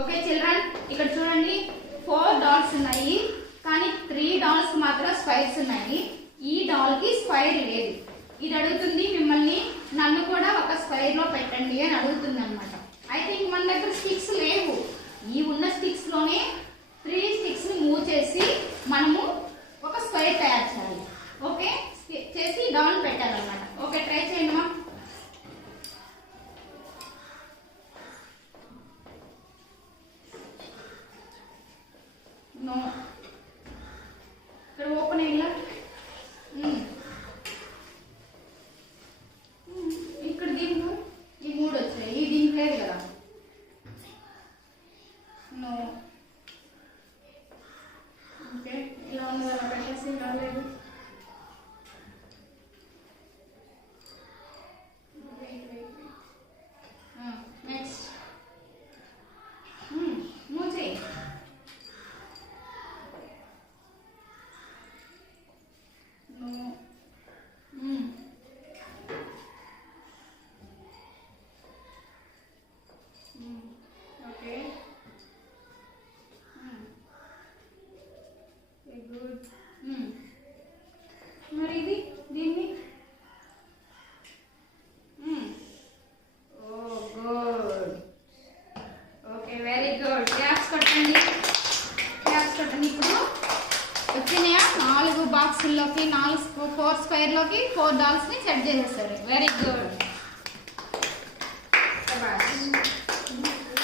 Okay children, ఇక్కడ చూడండి 4 dolls ఉన్నాయి, కానీ 3 డాల్స్ మాత్రం స్క్వైర్స్ ఉన్నాయి. ఈ డాల్ కి స్క్వైర్ లేదు. ఇది అడుగుతుంది మిమ్మల్ని, నన్ను కూడా ఒక స్క్వైర్ లో పెట్టండి అని అడుగుతుంది అనమాట. ఐ థింక్ మన దగ్గర స్టిక్స్ లేవు. ఈ ఉన్న స్టిక్స్ లోనే 3 స్టిక్స్ ని మూవ్ చేసి మనము ఒక స్క్వైర్ తయారు చేయాలి. ఓకే, చేసి డాల్ పెట్టాలన్నమాట. ఓకే, ట్రై చేయండి మా. నో, ఇక్కడ ఓపెన్ అయ్యిందా? ఇక్కడ దీంట్లో ఈ 3 వచ్చాయి, ఈ దీంట్లో లేదు కదా. నో, ఓకే, ఇలా ఉంది కదా, పెట్టేసి రాలేదు. నెక్స్ట్ మూవ్ చేయి. Okay, good. మరి ఇది దీన్ని good. Okay, very good. Claps కొట్టండి, క్లాప్స్ కొట్టండి. ఇప్పుడు వచ్చినాయా 4 బాక్సుల్లోకి, 4 స్క్వేర్ లోకి 4 డాల్స్ ని సెట్ చేసేస్తారు. Very good.